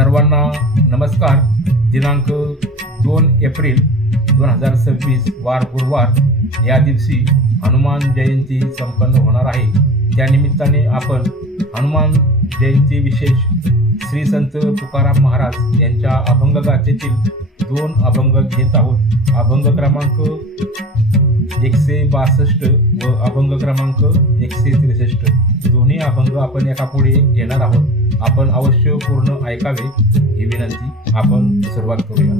सर्वांना नमस्कार. दिनांक 2 एप्रिल 2026 वार गुरुवार या दिवशी हनुमान जयंती संपन्न होणार आहे. त्यानिमित्ताने आपण हनुमान जयंती विशेष श्री संत तुकाराम महाराज यांच्या अभंग गाथेतील 2 अभंग घेत आहोत. अभंग क्रमांक 162 व अभंग क्रमांक 163. दोन्ही अभंग आपण एका पुढे घेणार आहोत. आपण अवश्य पूर्ण ऐकावे ही विनंती. आपण सुरुवात करूया.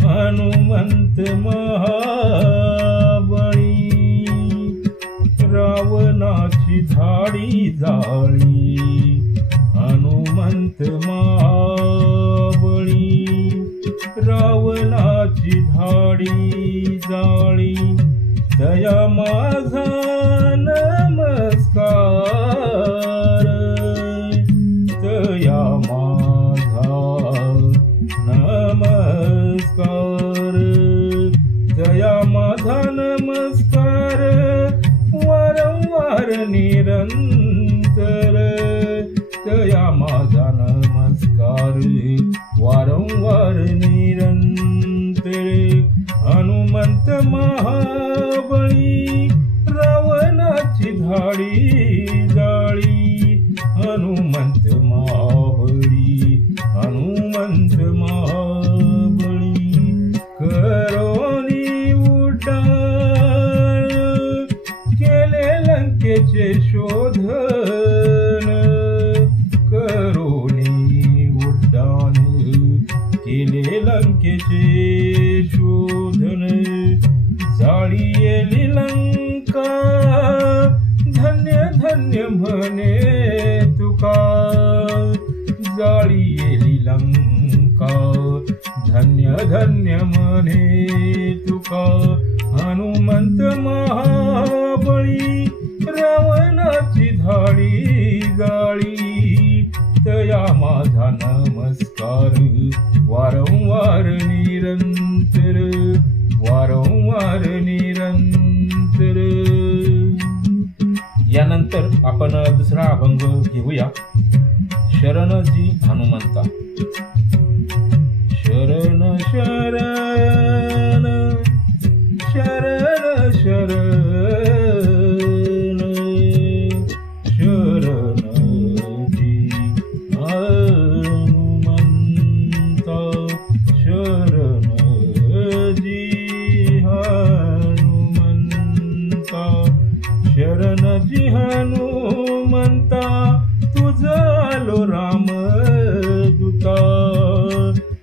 हनुमंत महाबळी रावणाची धाडी जाळी. हनुमंत महाबळी रावणाची धाडी जाळी. दया माझा नमस्कार. दया माझा नमस्कार. दया माझा नमस्कार. वारंवार निरंतर. दया माझा नमस्कार. वारंवार निरंतर. हनुमंत महाबळी रावणाची धाडी जाळी. हनुमंत महाबळी. हनुमंत महाबळी करोनी उड्डाण केले लंकेचे शोधन. करोनी उड्डाण केले लंकेचे शोधन. जाळी येली लंका धन्य धन्य म्हणे तुका. जाळी येली लंका धन्य धन्य म्हणे तुका. हनुमंत महाबळी रावणाची धाडी जाळी. दया माझा नमस्कार. वारंवार निरंतर. वारंवार निरंतर. यानंतर आपण दुसरा अभंग घेऊया. शरणजी हनुमंता. शरण शरण शरण शरण शरणजी हनुमंता. शरणजी हनुमंता. शरणजी हनुमंता. तुझ आलो राम दूता.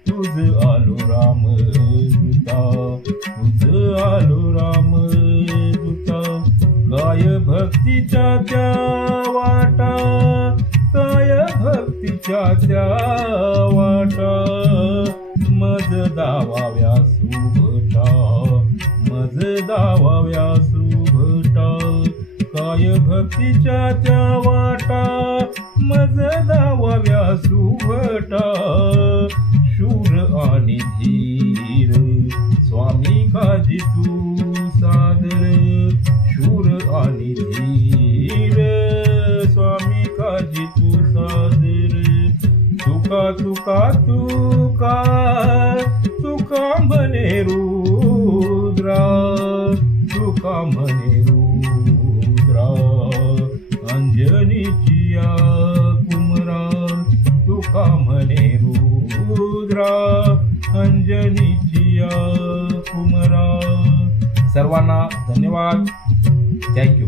तुझ आलो राम दूता. तुझ आलो राम दूता. काय भक्तीच्या त्या वाटा. काय भक्तीच्या त्या वाटा. मज दावाव्या सुभटा. मज दावाव्या सुभटा. काय भक्तीच्या त्या वाटा. मज दावाव्या सुभटा. शूर आणि धीर स्वामी काजी तू सादर. शूर आणि धीर स्वामी काजी तू सादर. तुका तुका तुका तुका म्हणे रुद्रा. तुका म्हणे रुद्रा. अंजनीची या कुमरा. तुका म्हणे रुद्रा. अंजनीची या कुमरा. सर्वांना धन्यवाद. थँक्यू.